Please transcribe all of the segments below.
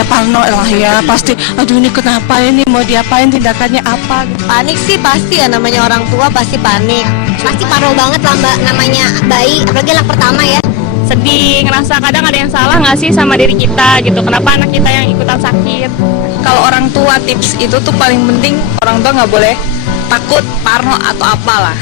ya parno lah ya, pasti aduh ini kenapa ini, mau diapain, tindakannya apa. Panik sih pasti ya, namanya orang tua pasti panik. Pasti parno banget lah Mbak, namanya bayi, apalagi anak pertama ya. Sedih, ngerasa kadang ada yang salah nggak sih sama diri kita gitu, kenapa anak kita yang ikutan sakit. Kalau orang tua tips itu tuh paling penting, orang tua nggak boleh takut, parno atau apalah.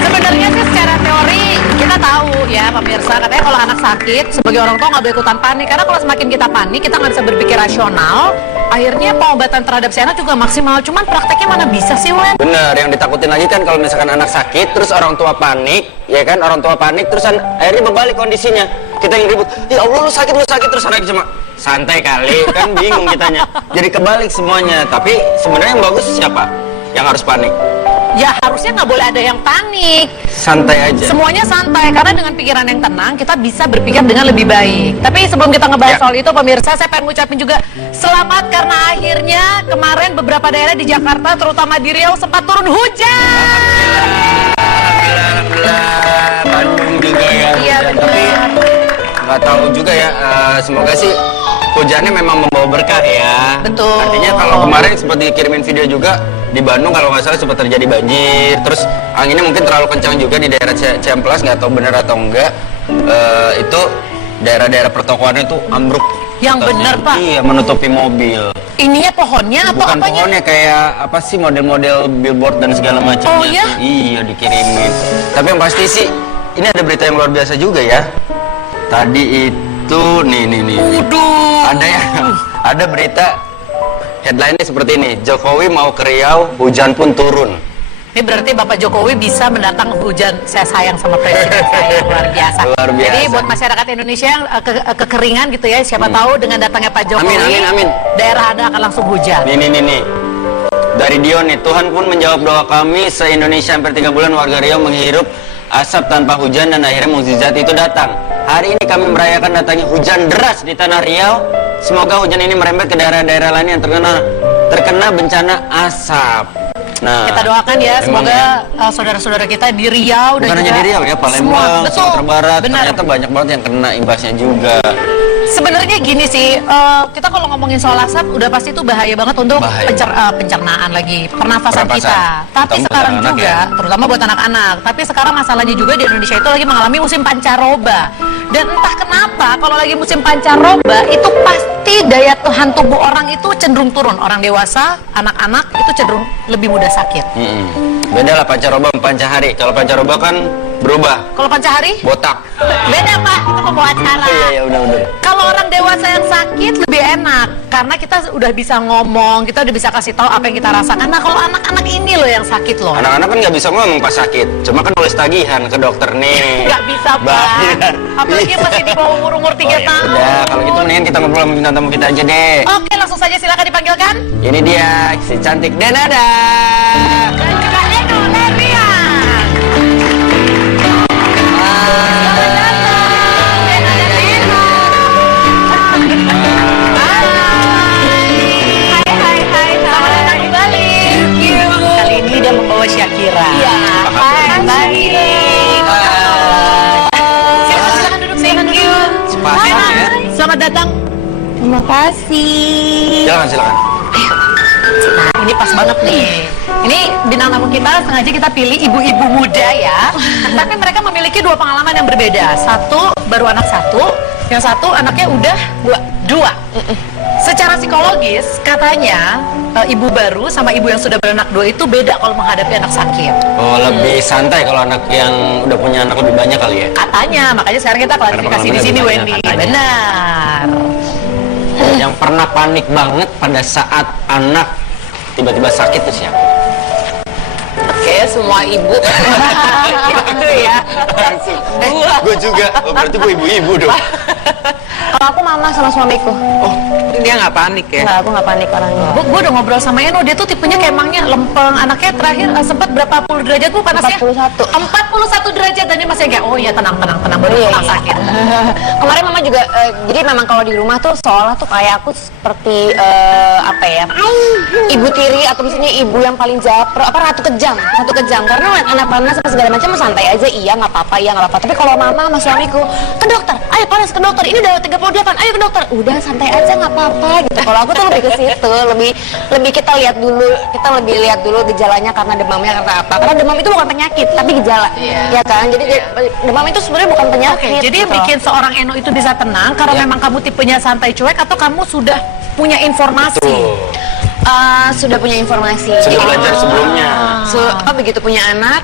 Sebenarnya sih secara teori kita tahu ya pemirsa, katanya kalau anak sakit sebagai orang tua nggak boleh ikutan panik, karena kalau semakin kita panik kita nggak bisa berpikir rasional, akhirnya pengobatan terhadap si anak juga maksimal. Cuman prakteknya mana bisa sih, Wen? Bener, yang ditakutin lagi kan kalau misalkan anak sakit terus orang tua panik, ya kan, orang tua panik terus akhirnya berbalik kondisinya. Kita yang ribut, ya Allah lu sakit terus anak cuma santai kali, kan bingung kitanya. Jadi kebalik semuanya. Tapi sebenarnya yang bagus siapa yang harus panik? Ya harusnya nggak boleh ada yang panik. Santai aja. Semuanya santai, karena dengan pikiran yang tenang kita bisa berpikir dengan lebih baik. Tapi sebelum kita ngebahas soal itu pemirsa, saya pengen ngucapin juga selamat karena akhirnya kemarin beberapa daerah di Jakarta, terutama di Riau, sempat turun hujan. Alhamdulillah, Bandung juga ya. Iya benar. Tapi nggak tahu juga ya, semoga sih hujannya memang membawa berkah ya. Betul. Artinya kalau kemarin sempat dikirimin video juga di Bandung kalau nggak salah sempat terjadi banjir, terus anginnya mungkin terlalu kencang juga di daerah Ciamplas, nggak tahu benar atau enggak. Itu daerah-daerah pertokoannya tuh ambruk. Yang benar Pak. Iya, menutupi mobil. Ininya pohonnya atau Bukan apanya? pohonnya, kayak apa sih, model-model billboard dan segala macamnya. Oh ya? Iya, dikirimin. Tapi yang pasti sih ini ada berita yang luar biasa juga ya. Tadi itu nih. Waduh. Ada berita headline-nya seperti ini. Jokowi mau ke Riau, hujan pun turun. Ini berarti Bapak Jokowi bisa mendatang hujan. Saya sayang sama presiden saya, luar biasa. Luar biasa. Jadi buat masyarakat Indonesia yang kekeringan gitu ya, siapa tahu dengan datangnya Pak Jokowi, Amin. daerah Anda akan langsung hujan. Nih. Dari Dion nih, Tuhan pun menjawab doa kami se-Indonesia hampir 3 bulan warga Riau menghirup asap tanpa hujan dan akhirnya mukjizat itu datang. Hari ini kami merayakan datangnya hujan deras di tanah Riau. Semoga hujan ini merembet ke daerah-daerah lain yang terkena bencana asap. Nah, Kita doakan ya, semoga saudara-saudara kita di Riau dan bukan juga hanya di Riau ya, Palembang, betul, Sumatera Barat, benar. ternyata banyak banget yang kena imbasnya juga. Sebenarnya gini sih, kita kalau ngomongin soal asap udah pasti itu bahaya banget untuk pencernaan lagi, pernafasan kita. Tapi Terutama sekarang buat anak-anak juga, terutama buat anak-anak. Tapi sekarang masalahnya juga di Indonesia itu lagi mengalami musim pancaroba. Dan entah kenapa kalau lagi musim pancaroba itu pasti daya tahan tubuh orang itu cenderung turun. Orang dewasa, anak-anak itu cenderung lebih mudah sakit. Beda lah pancaroba sama pancahari. Kalau pancaroba kan berubah, Kalau pancahari? botak. Beda Pak, itu pembawa acara. Iya, udah. Kalau orang dewasa yang sakit lebih enak karena kita udah bisa ngomong, kita udah bisa kasih tahu apa yang kita rasakan. Nah kalau anak-anak ini loh yang sakit loh. Anak-anak kan nggak bisa ngomong pas sakit, cuma kan nulis tagihan ke dokter nih. Nggak bisa Pak. Bayar. Apalagi masih di bawah umur 3 tahun. Udah, kalau gitu mendingan kita ngobrol sama bintang tamu kita aja deh. Oke, langsung saja silakan dipanggilkan. Ini dia si cantik Denada. Dan juga Eno Levian. Selamat datang, Eno dan Eno. Hai. Selamat datang kembali. Kali ini dia membawa Shakira. Iya. Hai, baik. Silakan duduk, silakan duduk. Sepasang ya. Selamat datang. Terima kasih. Silakan. Nah, ini pas banget nih. Ini bintang tamu kita sengaja kita pilih ibu-ibu muda ya. Tapi mereka memiliki 2 pengalaman yang berbeda. Satu baru anak 1, yang satu anaknya udah 2. Secara psikologis katanya ibu baru sama ibu yang sudah beranak 2 itu beda kalau menghadapi anak sakit. Oh, lebih santai kalau anak yang udah punya anak lebih banyak kali ya. Katanya, makanya sekarang kita klarifikasi di sini Lebih banyak, Wendy. katanya. Benar. Yang pernah panik banget pada saat anak tiba-tiba sakit tuh siapa? Oke, semua ibu. Gitu ya. Gue juga. Oh, berarti gue ibu-ibu dong. Kalau aku mama sama suamiku. Oh, dia nggak panik ya? Enggak, aku nggak panik orangnya. Gue udah ngobrol sama Eno, dia tuh tipenya kayak emangnya lempeng. Anaknya terakhir sempat berapa puluh derajat Bu panasnya? 41. 41 derajat dan dia masih kayak oh ya tenang baru Iya, pulang iya. sakit. Kemarin mama juga, jadi memang kalau di rumah tuh seolah tuh kayak aku seperti apa ya, ibu tiri atau misalnya ibu yang paling japro, ratu kejam. satu kejam karena ngeliat anak panas apa segala macam santai aja, iya nggak apa-apa, iya nggak apa-apa. Tapi kalau mama sama suamiku ke dokter, ayo panas ke dokter, ini udah 38, ayo ke dokter, udah santai aja nggak apa-apa gitu. Kalau aku tuh lebih ke situ, lebih kita lihat dulu gejalanya, karena demamnya karena apa? Karena demam itu bukan penyakit tapi gejala, ya kan? Jadi demam itu sebenarnya bukan penyakit. Jadi yang gitu. bikin seorang Eno itu bisa tenang karena memang kamu tipenya santai cuek, atau kamu sudah punya informasi? Sudah punya informasi. Sudah belajar sebelumnya. Begitu punya anak,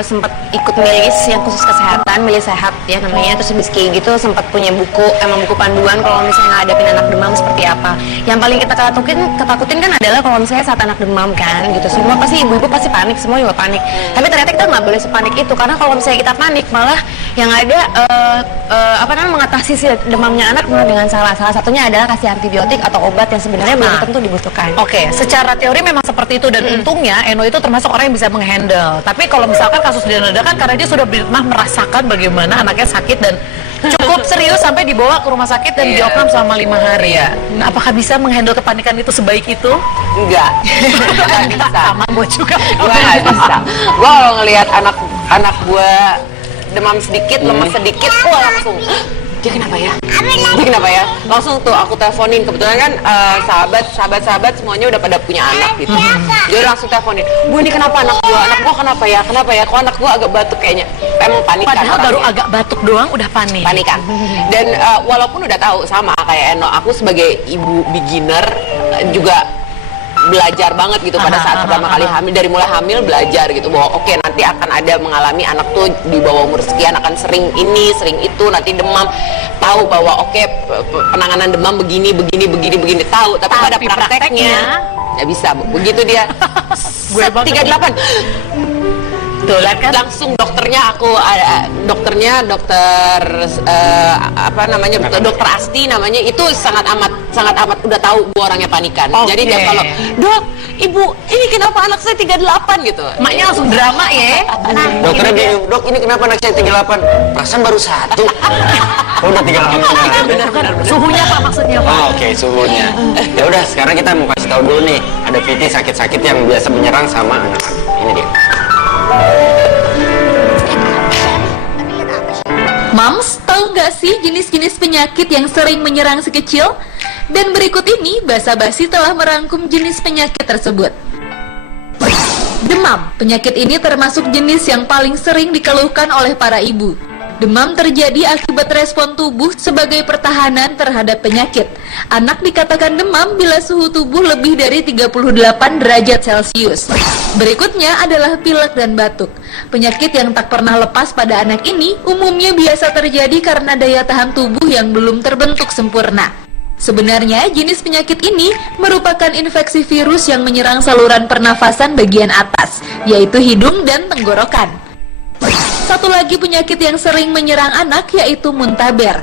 sempat ikut milis yang khusus kesehatan, milis sehat ya namanya. Terus habis kayak gitu sempat punya buku panduan kalau misalnya ngadepin anak demam seperti apa. Yang paling kita ketakutin kan adalah kalau misalnya saat anak demam kan gitu. Semua pasti ibu-ibu pasti panik, semua juga panik. Tapi ternyata kita nggak boleh sepanik itu, karena kalau misalnya kita panik malah yang ada mengatasi si demamnya anak malah dengan salah satunya adalah kasih antibiotik atau obat yang sebenarnya belum tentu dibutuhkan. Oke, secara teori memang seperti itu, dan untungnya Eno itu termasuk orang yang bisa menghandle. Tapi kalau misalkan kasus dia ledakan karena dia sudah pernah merasakan bagaimana anaknya sakit dan cukup serius sampai dibawa ke rumah sakit dan diopnam selama 5 hari ya. Nah, apakah bisa menghandle kepanikan itu sebaik itu? Enggak. Enggak bisa. Sama gue juga. Gue nggak bisa. Gue kalau ngelihat anak gue demam sedikit, lemes sedikit, gue langsung dia kenapa ya? Langsung tuh aku teleponin. Kebetulan kan sahabat semuanya udah pada punya anak gitu. Dia langsung teleponin, Bu ini kenapa anak gua kenapa ya? Kok anak gua agak batuk kayaknya. Emang panik kan. Padahal baru agak batuk doang udah panik. Panikan. Dan walaupun udah tahu sama kayak Eno, aku sebagai ibu beginner juga belajar banget gitu pada saat pertama kali hamil. Dari mulai hamil belajar gitu bahwa oke, nanti akan ada mengalami anak tuh di bawah umur sekian akan sering ini sering itu, nanti demam, tahu bahwa oke, penanganan demam begini tahu, tapi pada prakteknya nggak bisa begitu dia. 38 Tuh, kan? langsung dokternya dokter dokter Asti namanya, itu sangat amat udah tahu gua orangnya panikan. Jadi dia kalau, "Dok, Ibu, ini kenapa anak saya 38?" gitu. Maknya langsung drama ya. Dokternya bingung, "Dok, ini kenapa anak saya 38? Perasaan baru 1." Oh, udah 38. Benar. Suhunya Pak maksudnya Pak? Oke, suhunya. Ya udah, sekarang kita mau kasih tahu dulu nih, ada PT sakit-sakit yang biasa menyerang sama anak-anak. Ini dia. Mams, tahu nggak sih jenis-jenis penyakit yang sering menyerang si kecil? Dan berikut ini basa-basi telah merangkum jenis penyakit tersebut. Demam, penyakit ini termasuk jenis yang paling sering dikeluhkan oleh para ibu. Demam terjadi akibat respon tubuh sebagai pertahanan terhadap penyakit. Anak dikatakan demam bila suhu tubuh lebih dari 38 derajat Celcius. Berikutnya adalah pilek dan batuk. Penyakit yang tak pernah lepas pada anak ini umumnya biasa terjadi karena daya tahan tubuh yang belum terbentuk sempurna. Sebenarnya jenis penyakit ini merupakan infeksi virus yang menyerang saluran pernafasan bagian atas, yaitu hidung dan tenggorokan. Satu lagi penyakit yang sering menyerang anak yaitu muntaber.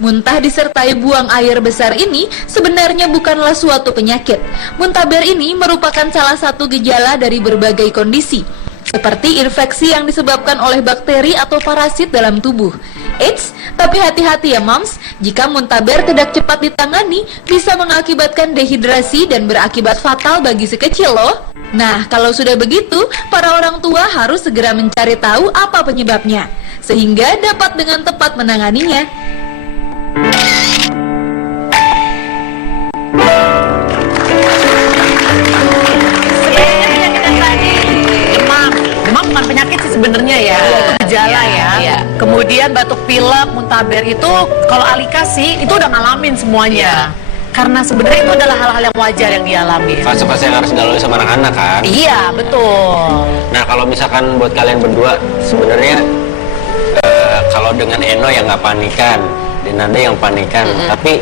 Muntah disertai buang air besar ini sebenarnya bukanlah suatu penyakit. Muntaber ini merupakan salah satu gejala dari berbagai kondisi, seperti infeksi yang disebabkan oleh bakteri atau parasit dalam tubuh. Eits, tapi hati-hati ya moms, jika muntaber tidak cepat ditangani bisa mengakibatkan dehidrasi dan berakibat fatal bagi si kecil loh. Nah, kalau sudah begitu, para orang tua harus segera mencari tahu apa penyebabnya, sehingga dapat dengan tepat menanganinya. Demam bukan penyakit sih sebenarnya ya, itu gejala ya. Kemudian batuk pilek, muntaber itu kalau Alika sih itu udah ngalamin semuanya. Karena sebenarnya itu adalah hal-hal yang wajar yang dialami. Fase-fase yang harus dilalui sama anak-anak kan. Iya, betul. Nah, kalau misalkan buat kalian berdua, sebenarnya kalau dengan Eno yang nggak panikan, Denade yang panikan, tapi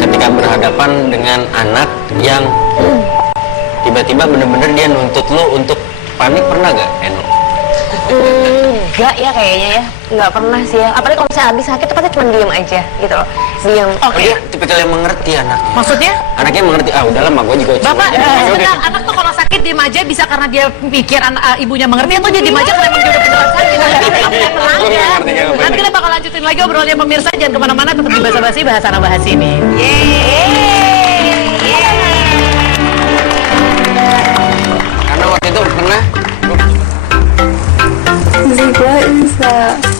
ketika berhadapan dengan anak yang tiba-tiba bener-bener dia nuntut lu untuk panik, pernah gak Eno? Enggak ya kayaknya ya, nggak pernah sih ya. Apalagi kalau misalnya habis sakit tuh pasti cuma diem aja gitu loh, diem. Oke. Dia tipikal yang mengerti anaknya. Maksudnya? Anaknya mengerti, udahlah mak gue juga Bapak, cuma. benar, anak tuh kalau sakit diem aja bisa karena dia pikir ibunya mengerti, atau dia diem aja karena emang dia udah beneran sakit. Nanti kita bakal lanjutin lagi obrolannya pemirsa, jangan kemana-mana, tetap di Basa-Basi, bahasa anak bahas ini. Karena waktu itu pernah Dadah.